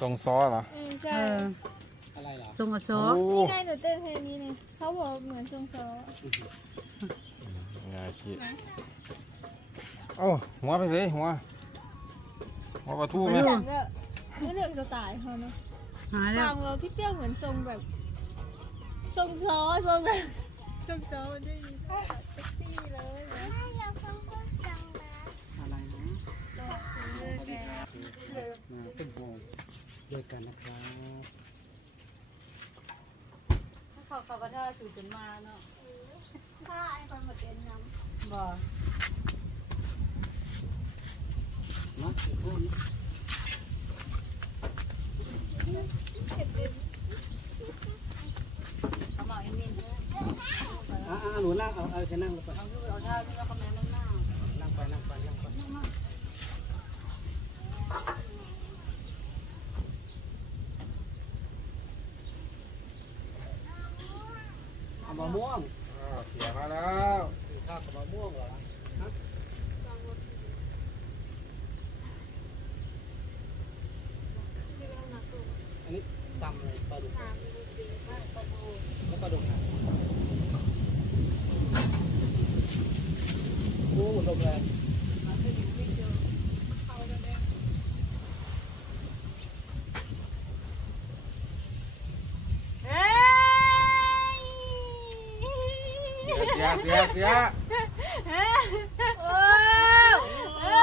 ทรงซ้อเหรออืมเอใช่ออะไรเหรอทรงอโศโอ้กนี่ไงหนูเต้นเพลงนี้นี่เขาบอกเหมือนทรงซอง่ายคิดโอ้หัวไปสิหัวหัวปลาทูไหมเรื่องก็เรื่องสไตล์เขาเนาะหายแล้วตามเราพี่เปรี้ยวเหมือนทรงแบบทรงซอทรงแบบทรงซอมันได้ดีมากเซ็กซี่เลยนะอะไรนะมาเป็นโบงด้ วยกันนะครับเขาเขาก็ท่าสู่จนมาเนาะถ้าไอ้คนมาเป็นน้ำบ่เนาะทุกคนเขาบอกไอ้มินอ่าหนูนั่งเอาเอาแค่นั่งลงไปเอาคือเอาท่าที่เรากำลังนั่งหน้า นั่งไปนั่งไปนั่งไป เอามะม่วงอ้าวเสียมาแล้วกินข้าวกับมะม่วงเหรอฮะอันนี้ตำอะไรปลาดุกแล้วปลาดุกอะโอ้หมดลมเลย เฮ้ย เสียเสียเสียเฮ้ยโอ้โอ้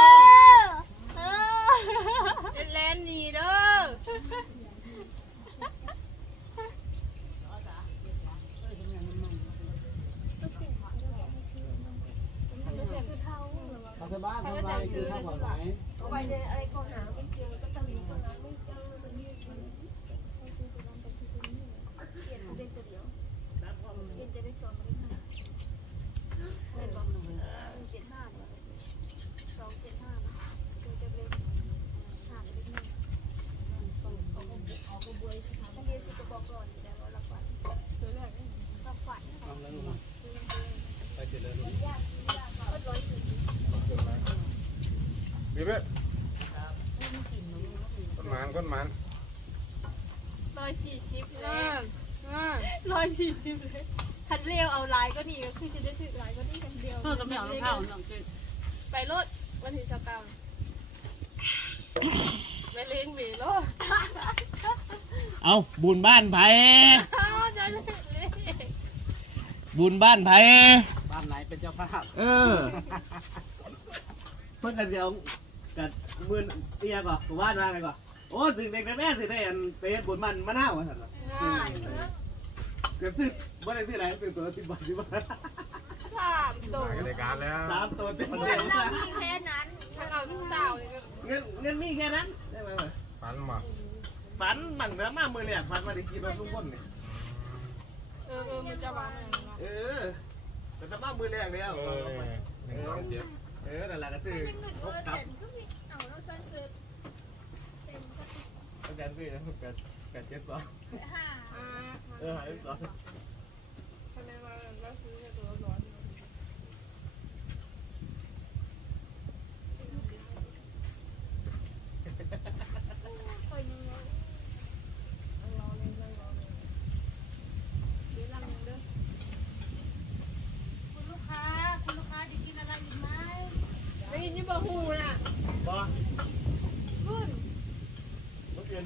โอ้เล่นๆนี่เด้อเอาเธอบ้านทำอะไรกินข้าวก่อนไหมไปเลยอะไรก็หาไม่เจอก็ตะลีก็หาไม่เจอมันนี่มันเปลี่ยนเป็นตัวเดียวเปลี่ยนจะได้สองไม่ห้าไม่บอกหนึ่งเจ็ดห้าสองเจ็ดห้าคือจะเป็นห้าเป็นหนึ่งต้องเอาเอาไปบวยถ้าเรียนสิจะบอกก่อนแต่ว่าละฝันตัวแรกก็ฝัน เอาแล้วลูกมาไปเจริญลูก บีบไปก้นห มันก้นหมันร้อยสี่สิบเลยร้อยสี่สิบเลยคันเรียวเอาลายก็นี่ก็คือจะได้ถือลายก็นี่คันเดียวเพื่อก็ไม่เอาข้าวน้องคือไปรถวันที่สกาวไปเลี้ยงหมีรถเอาบุญบ้านไผอ้าวจะเลี้ยงบุญบ้านไผบ้านไหนเป็นเจ้าภาพ เออ เพิ่นกันเดียวกันมื่นเตี้ยก่อนกูว่ามาไงก่อน โอ้ถึงเด็กแม่สิได้อันไปเฮ็ดบุญมันมะนาวว่าซั่นเหรอง่ายเกือบซื้อบ่ได้ซื้ออะไรเป็นตัวละ10บาท10บบาทสามตัวหมายรายการแล้วสามตัวเต็มเงิเดียนเรามีแค่นั้นถ้าเราทุกสาวเลยเงินเงินมีแค่นั้นได้ไหมปันมาฝันมันแล้วมามือเนี่ยฝันมาได้กินมาทุกคนเนี่ยเออเออมันจะวางเออแต่ถ้ามามือแรกแล้วเออหนึ่งสองเจ็ดเออนั่นแหละก็ซื้อเอาแล้วสั้นเกินอาจารย์ซื้อนะแปดแปดเจ็ดสองห้าเออหายไปสองคะแนนมาแล้วซื้อตัวร้อนคุณลูกค้า คุณลูกค้าจะกินอะไรอีกไหมได้ยินยี่บหูน่ะบอ ขึ้น เมื่อคืน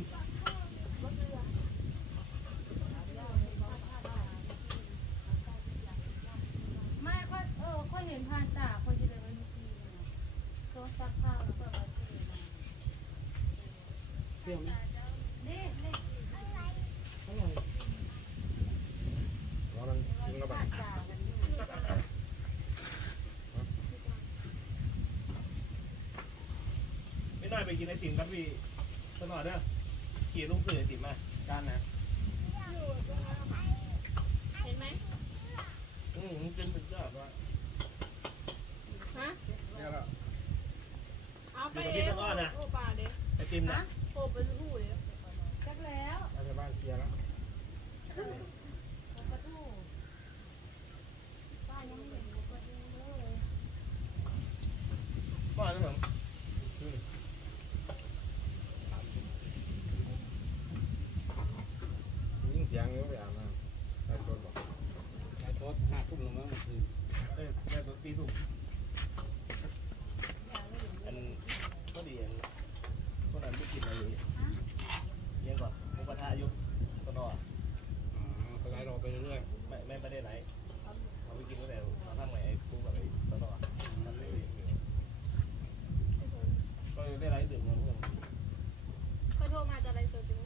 ไม่ค่อยเออค่อยเห็นผ่านตาค่อยจะเลยวันนี้ทีโทรศัพท์ข้าวแล้วก็เอาซื้อมา เป รี้ยวไหมเด็กเด็กอร่อยแล้วมันกินแล้วแบบตากันอยู่ไม่ได้ไปกินไอติมครับพี่สนอเด้อขี่ลุงสื่อไอติมมาการนะเห็นไหมอืมกินเป็นยอดว่าฮะเนี่ยละเอาไปเองโอ้ป่าเด็กไอติมนะ โอ้ไปหูเด็กจักแล้วอาจจะบ้านเคลียร์แล้ว กระทู้ ป้ายังไม่เห็นเลย บ้านนั่นเหรอ เก็ไปอาบน้ำใส่รถบอก ไอ้โทษห้าทุ่มลงมั้งมันคือ เอ้ยแม่ตัวตีถูกอันก็ดีอันคนนั้นไม่กินอะไรอยู่ยังก่อนหมูกระทะอยู่ก็นอน อ๋อก็ไล่รอไปเรื่อย ไม่ไม่ไม่ได้ไหนเอาไปกินตั้งแต่มาทั้งใหม่ไอ้ปูกับไอ้ตลอดทำได้เองอยู่ก็ได้ไรดื่มนะเพื่อน เขาโทรมาจะอะไรตัวจริง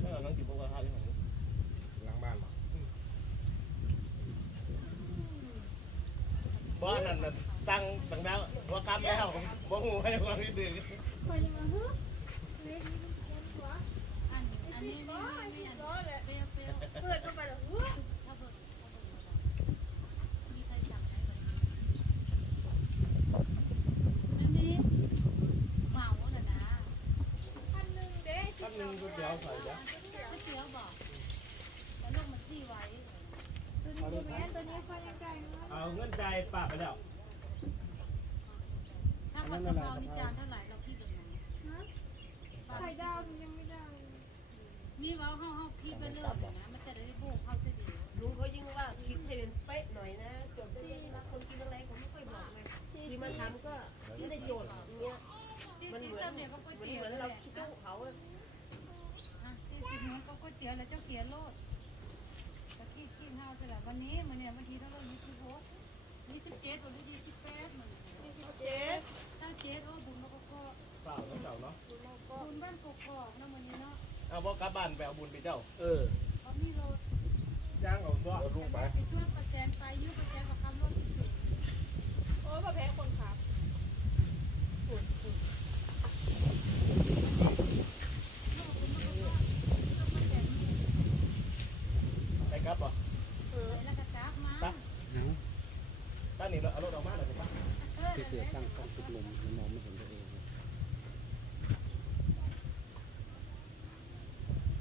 ถ้าเราต้องกินหมูกระทะอยู่ไหน หลังบ้านบอก บ้านนั่นน่ะตั้งตั้งดาวว่ากลับแล้วบ่หูให้ความคิดดื่มคอยมาฮึเล่นนี่เล่นหัวอันอันนี่นี้ก็นี่ไอ้นี่นี่อันก็เลยเปรี้ยวเปรี้ยวเปิดเข้าไปแล้วฮึถ้าเบิ่งถ้าเบิ่งมีใครจับได้ไหมอันนี้เมานะพันหนึงก็เดี๋ยวใส่จ้ะ เสียบอกแล้วลงมันที่ไว้ ตัวนี้แม่ตัวนี้คอยยังใจเงินเอาเงินใจปากไปแล้วถ้าผัดกะเพรานี่จานเท่าไหร่เราคิดยังไงฮะไข่ดาวยังไม่ได้ มีเว้าเฮาเฮาคิดไปเรื่อยนะมันจะได้บุกเข้าจะดีลุงเขายิ่งว่าคิดให้เป็นเป๊ะหน่อยนะจดที่คนกินอะไรผมไม่ค่อยบอกเลยที่มาทำก็ไม่ได้โจทย์อย่างเงี้ยมันเหมือนเร็จก็ก๋วยมันเหมือนเรา ละ คิดตู้เขาอะ อะที่สิบมันก็ก๋วยเตี๋ยวแล้วเจ้าเกียร์โลดแต่ที่กินเฮาไปแล้ วันนี้มันเนี่ยวันที่เท่าไหร่ยี่สิบหกยี่สิบเจ็ดหรือยี่สิบแปดมันเจ๊ถ้าเจ็ดโอ้บุญแล้วก็ก็เปล่าต้องเจ้าเนาะบุญบ้านกอกนะมันนี้เนาะเอาบ่กลับบ้านไปเอาบุญไปเจ้า เออเขามีรถย่างเอาตัวรถลุงไปไปช่วยประแจนไปยื้อประแจนมาคำรถที่สุดโอ้ยมาแพ้คนขับไปกลับป่ะ แล้วก็จับมา เอา ด้านนี้เราเอารถออกมาหน่อยสิครับ ที่เสือตั้งกล้องติดลมมันมองไม่เห็นตัวเองเลย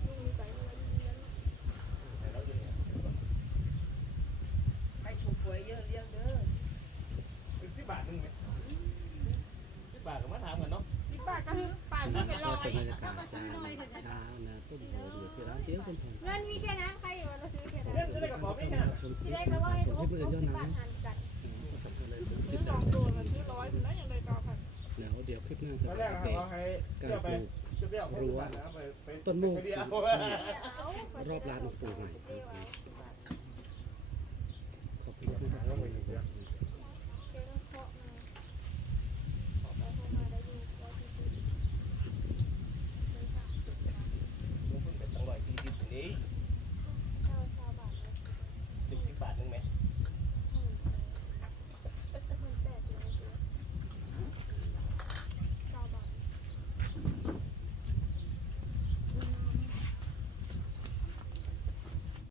ลุงมีใจเงินเงินให้เราอยู่เนี่ยใครถูกหวยเยอะเลี้ยงเด้อเป็นสิบบาทหนึงไหมสิบบาทก็มาถามกันเนาะนี่ป้าก็คือป้าที่เป็นร้อยเป็นบรรยากาศเช้าเช้านะต้มหัวอยู่ที่ร้านเตี้ยวสมพงษ์เงินมีแค่นั้นใครอยู่เราซื้อแค่นั้นเงินจะได้กระเป๋าไม่ห่างที่แรกก็ว่าให้ผมโอ้ให้เพื่อนโหย้อนสิบบาน้ำทหัน ตัวมันซื้อร้อยมันได้ยังไงเก้าพันเดี๋ยวเดี๋ยวคลิปหน้าจะอนไปแรกอัปเราให้เที่ยวไปเที่ยวไปเอาไปไปต้นโมกปเดียวเอารอบร้านปลูกใหม่เดี๋ยวเอาขอบคุณที่ติดตาม